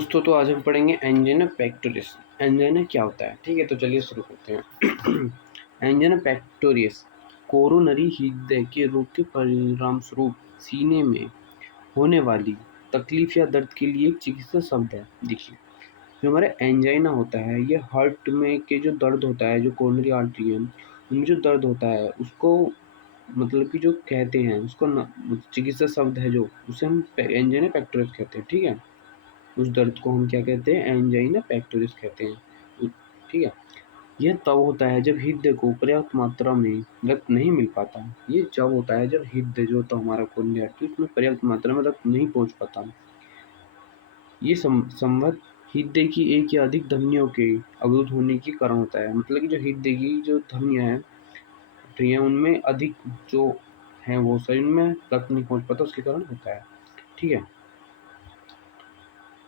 दोस्तों तो आज हम पढ़ेंगे एंजाइना पेक्टोरियस। एंजाइना क्या होता है, ठीक है। तो चलिए शुरू करते हैं। एंजाइना पेक्टोरियस कोरोनरी हृदय के रोग के परिणामस्वरूप सीने में होने वाली तकलीफ या दर्द के लिए एक चिकित्सा शब्द है। देखिए, जो हमारा एंजाइना होता है ये हार्ट में के जो दर्द होता है, जो कोरोनरी आर्टरी है उनमें जो दर्द होता है उसको मतलब कि जो कहते हैं उसको चिकित्सा शब्द है जो उसे हम एंजाइना पेक्टोरियस कहते हैं, ठीक है। उस दर्द को हम क्या कहते हैं, एंजाइना पेक्टोरिस कहते हैं, ठीक है। यह तब होता है जब हृदय को पर्याप्त मात्रा में रक्त नहीं मिल पाता। ये जब होता है जब हृदय जो होता है हमारा कोरोनरी आर्टरी उसमें पर्याप्त मात्रा में रक्त नहीं पहुंच पाता। ये संवत हृदय की एक या अधिक धमनियों के अवरुद्ध होने के कारण होता है। मतलब कि जो हृदय की जो धमनियां हैं उनमें अधिक जो है वो शरीर में रक्त नहीं पहुंच पाता, उसके कारण होता है, ठीक है।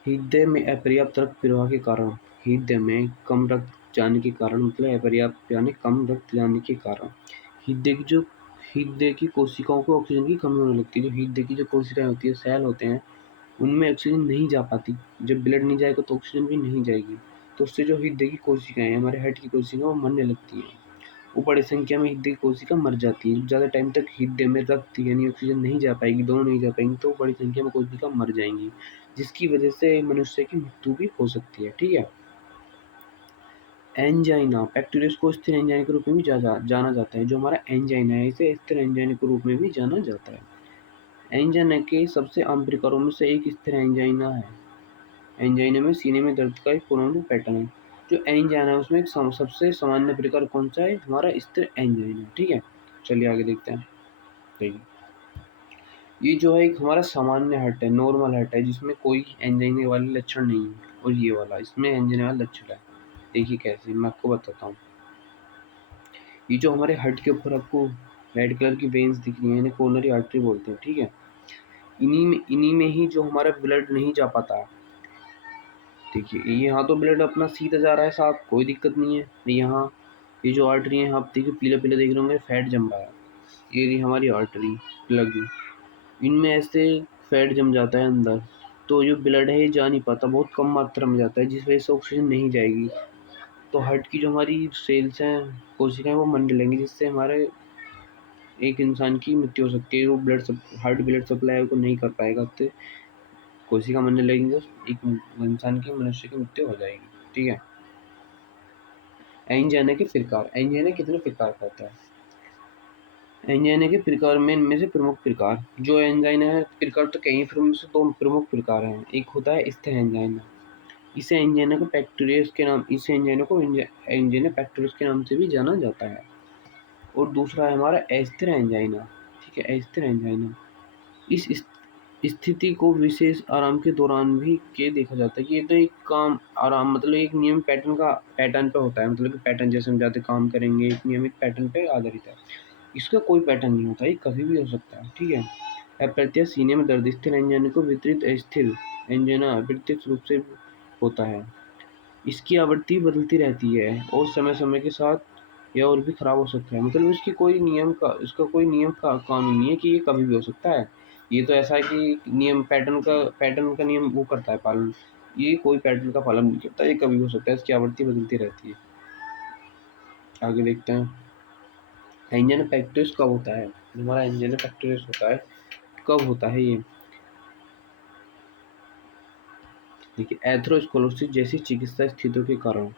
हृदय में अपर्याप्त रक्त प्रवाह के कारण, हृदय में कम रक्त जाने के कारण, मतलब अपर्याप्त यानी कम रक्त जाने के कारण हृदय की कोशिकाओं को ऑक्सीजन की कमी होने लगती है। जो हृदय की जो कोशिकाएं होती है, सेल होते हैं, उनमें ऑक्सीजन नहीं जा पाती। जब ब्लड नहीं जाएगा तो ऑक्सीजन भी नहीं जाएगी, तो उससे जो हृदय की कोशिकाएं हैं, हमारे हार्ट की कोशिकाएं, वो मरने लगती हैं। वो बड़ी संख्या में हृदय की कोशिका मर जाती है। ज़्यादा टाइम तक हृदय में रक्त यानी ऑक्सीजन नहीं जा पाएगी, दोनों नहीं जा पाएंगी, तो बड़ी संख्या में कोशिका मर जाएंगी, जिसकी वजह से मनुष्य की मृत्यु भी हो सकती है, ठीक है। एंजाइना पेक्टोरियस को स्थिर एंजाइना के रूप में भी जाना जाता है। जो हमारा एंजाइना है इसे स्थिर एंजाइना के रूप में भी जाना जाता है। एंजाइना के सबसे आम प्रकारों में से एक स्थिर एंजाइना है। एंजाइना में सीने में दर्द का एक पुराना पैटर्न है। जो एंजाइना है उसमें एक सबसे सामान्य प्रकार कौन सा है, हमारा स्थिर एंजाइना, ठीक है। चलिए आगे देखते हैं। देखिए, ये जो है एक हमारा सामान्य हार्ट है, नॉर्मल हार्ट है, जिसमें कोई एंजाइना वाले लक्षण नहीं है। और ये वाला इसमें एंजाइना वाला लक्षण है। देखिए कैसे, मैं आपको बताता हूँ। ये जो हमारे हार्ट के ऊपर आपको रेड कलर की वेन्स दिख रही है, इन्हें कोरोनरी आर्टरी बोलते हैं, ठीक है। इन्हीं में ही जो हमारा ब्लड नहीं जा पाता। देखिए यहाँ तो ब्लड अपना सीधा जा रहा है साहब, कोई दिक्कत नहीं है। यहाँ ये जो आर्टरी है, आप देखिए पीले पीले देख रहे होंगे, फैट जम रहा है। ये रही हमारी आर्टरी लगी, इनमें ऐसे फैट जम जाता है अंदर, तो जो ब्लड है ये जा नहीं पाता, बहुत कम मात्रा में जाता है, जिस वजह से ऑक्सीजन नहीं जाएगी। तो हार्ट की जो हमारी सेल्स हैं, कोशिकाएं, वो मरने लगेंगी, जिससे हमारे एक इंसान की मृत्यु हो सकती है। वो हार्ट ब्लड सप्लाई को नहीं कर पाएगा, तो कोशिका मरने लगेंगे, एक इंसान की, मनुष्य की मृत्यु हो जाएगी, ठीक है। एंजाइना के प्रकार, एंजाइना कितने प्रकार का होता है। एंजाइना के प्रकार में इनमें से प्रमुख प्रकार, जो एंजाइना है प्रकार तो कई, फिर उनमें से दो प्रमुख प्रकार हैं। एक होता है स्थिर एंजाइना, इस एंजाइना को एंजाइना पेक्टोरियस के नाम से भी जाना जाता है। और दूसरा है हमारा अस्थिर एंजाइना, ठीक है, अस्थिर एंजाइना। इस स्थिति को विशेष आराम के दौरान भी के देखा जाता है कि ये तो एक काम आराम, मतलब एक नियम पैटर्न पे होता है। मतलब कि पैटर्न जैसे हम ज़्यादा काम करेंगे, एक नियमित पैटर्न पे आधारित है। इसका कोई पैटर्न नहीं होता, ये कभी भी हो सकता है, ठीक है। अप्रत्यक्ष सीने में दर्द स्थिर एंजाइना को वितरित अस्थिर एंजाइना अप्रत्यक्ष रूप से होता है। इसकी आवृत्ति बदलती रहती है और समय समय के साथ यह और भी खराब हो सकता है। मतलब इसका कोई नियम का कानून नहीं है कि ये कभी भी हो सकता है। ये तो ऐसा है कि नियम पैटर्न का नियम वो करता है पालन, ये कोई पैटर्न का पालन नहीं करता, ये कभी भी हो सकता है, इसकी आवृत्ति बदलती रहती है। आगे देखते हैं, एंजाइना पेक्टोरिस कब होता है। हमारा एंजाइना पेक्टोरिस होता है, कब होता है ये। देखिए, एथेरोस्क्लेरोसिस जैसी चिकित्सा स्थितियों के कारण,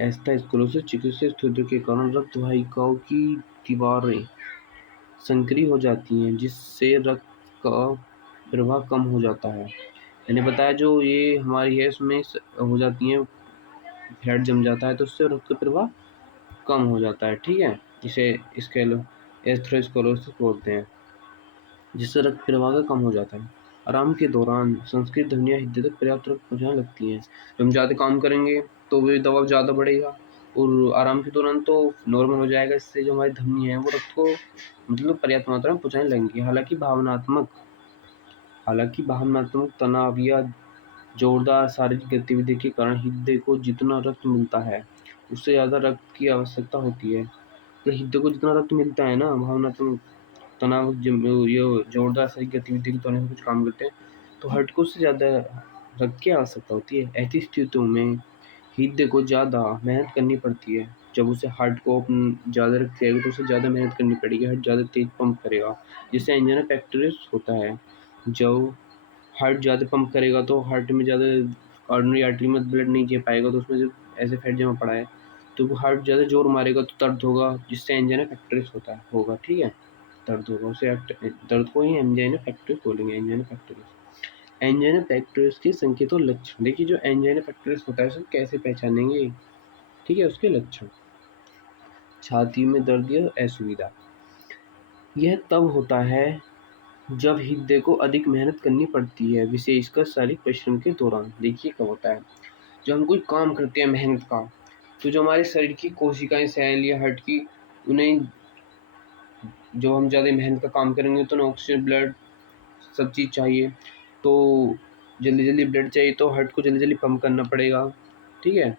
एथेरोस्क्लेरोसिस चिकित्सा स्थितियों के कारण रक्त वाहिकाओं की दीवारें संकरी हो जाती हैं, जिससे रक्त का प्रवाह कम हो जाता है। मैंने बताया जो ये हमारी है इसमें हो जाती हैं, फैट जम जाता है, तो उससे रक्त का प्रवाह कम हो जाता है, ठीक है। इसे एथेरोस्क्लेरोसिस बोलते हैं, जिससे रक्त प्रवाह का कम हो जाता है। आराम के दौरान संस्कृत ध्वनियाँ हृदय तक पर्याप्त रक्त पहुँचाने लगती हैं। जब हम ज़्यादा काम करेंगे तो वे दबाव ज़्यादा बढ़ेगा, और आराम के दौरान तो नॉर्मल हो जाएगा। इससे जो हमारी धमनी है वो रक्त को मतलब पर्याप्त मात्रा में पहुँचाने लगेंगी। हालांकि भावनात्मक तनाव या जोरदार शारीरिक गतिविधि के कारण हृदय को जितना रक्त मिलता है उससे ज़्यादा रक्त की आवश्यकता होती है। तो हृदय को जितना रक्त मिलता है ना, भावनात्मक तनाव ये जोरदार शारीरिक गतिविधि के दौरान कुछ काम करते हैं, तो हार्ट को उससे ज़्यादा रख के आवश्यकता होती है। ऐसी स्थितियों में हृदय को ज़्यादा मेहनत करनी पड़ती है। जब उसे हार्ट को ज़्यादा रखेगा तो उसे ज़्यादा मेहनत करनी पड़ेगी, हार्ट ज़्यादा तेज़ पंप करेगा, जिससे एंजाइना होता है। जब हार्ट ज़्यादा पंप करेगा तो हार्ट में ज़्यादा कॉरोनरी आर्टरी में ब्लड नहीं जा पाएगा, तो उसमें जो ऐसे फैट जमा पड़ा है, तो वो हार्ट ज़्यादा ज़ोर मारेगा तो दर्द होगा, जिससे एंजाइना पेक्टोरिस होगा, ठीक है? दर्द होगा, उसे दर्द को ही एंजाइना पेक्टोरिस बोलेंगे, एंजाइना पेक्टोरिस। एंजाइना पेक्टोरिस के संकेत और लक्षण। देखिए, जो एंजाइना पेक्टोरिस होता है उसे कैसे पहचानेंगे, ठीक है? उसके लक्षण: छाती में दर्द या असुविधा। यह तब होता है जब हृदय को अधिक मेहनत करनी पड़ती है, विशेषकर शारीरिक परिश्रम के दौरान। देखिए कब होता है, जब हम कोई काम करते हैं मेहनत का, तो जो हमारे शरीर की कोशिकाएं, सेल या हार्ट की, उन्हें जब हम ज़्यादा मेहनत का काम करेंगे तो उन्हें ऑक्सीजन, ब्लड, सब चीज़ चाहिए, तो जल्दी जल्दी ब्लड चाहिए, तो हार्ट को जल्दी जल्दी पंप करना पड़ेगा, ठीक है?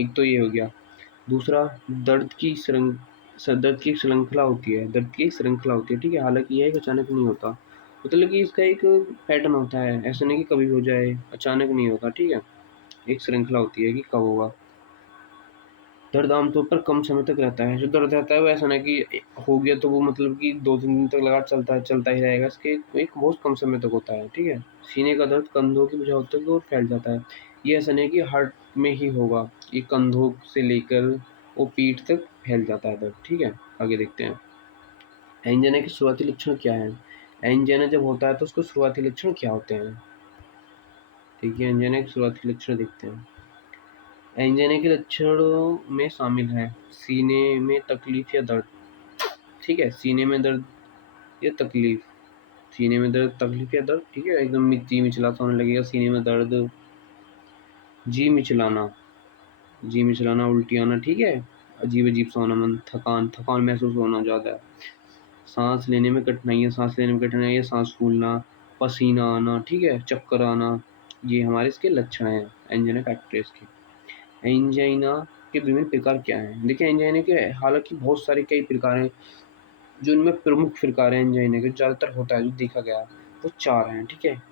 एक तो ये हो गया। दूसरा, दर्द की एक श्रृंखला होती है, ठीक है? हालाँकि यह एक अचानक नहीं होता, मतलब कि इसका एक पैटर्न होता है, ऐसा नहीं कि कभी हो जाए, अचानक नहीं होता, ठीक है? एक श्रृंखला होती है कि कब होगा। दर्द आमतौर पर कम समय तक रहता है, जो दर्द रहता है वो ऐसा नहीं कि हो गया तो वो मतलब कि 2-3 दिन तक लगातार चलता ही रहेगा, इसके एक बहुत कम समय तक होता है, ठीक है? सीने का दर्द कंधों की वजह होता है और फैल जाता है, ये ऐसा नहीं कि हार्ट में ही होगा, ये कंधों से लेकर वो पीठ तक फैल जाता है दर्द, ठीक है? आगे देखते हैं, एंजाइना के शुरुआती लक्षण क्या हैं? एंजाइना जब होता है तो उसके शुरुआती लक्षण क्या होते हैं? देखिए, एंजाइना के शुरुआती लक्षण देखते हैं। एंजाइना के लक्षणों में शामिल हैं सीने में तकलीफ या दर्द, ठीक है? सीने में दर्द या तकलीफ, सीने में दर्द, तकलीफ या दर्द, ठीक है? एकदम जी मिचलाता होने लगेगा, सीने में दर्द, जी मिचलाना, उल्टी आना, ठीक है? अजीब-अजीब सा होना, थकान महसूस होना ज़्यादा, सांस लेने में कठिनाइयाँ, सांस फूलना, पसीना आना, ठीक है? चक्कर आना, ये हमारे इसके लक्षण हैं एंजाइना पेक्टोरिस के। एंजाइना के विभिन्न प्रकार क्या हैं? देखिए, एंजाइना के हालाँकि बहुत सारे कई प्रकार हैं, जो इनमें प्रमुख प्रकार हैं एंजाइना के, ज़्यादातर होता है जो देखा गया, वो 4 हैं, ठीक है?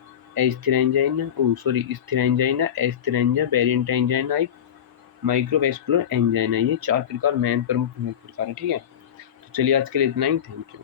स्थिर एंजाइना, अस्थिर एंजाइना, वेरिएंट एंजाइना, एक माइक्रोवैस्कुलर एंजाइना, ये 4 प्रकार प्रमुख प्रकार हैं, ठीक है? तो चलिए आज के लिए इतना ही, थैंक यू।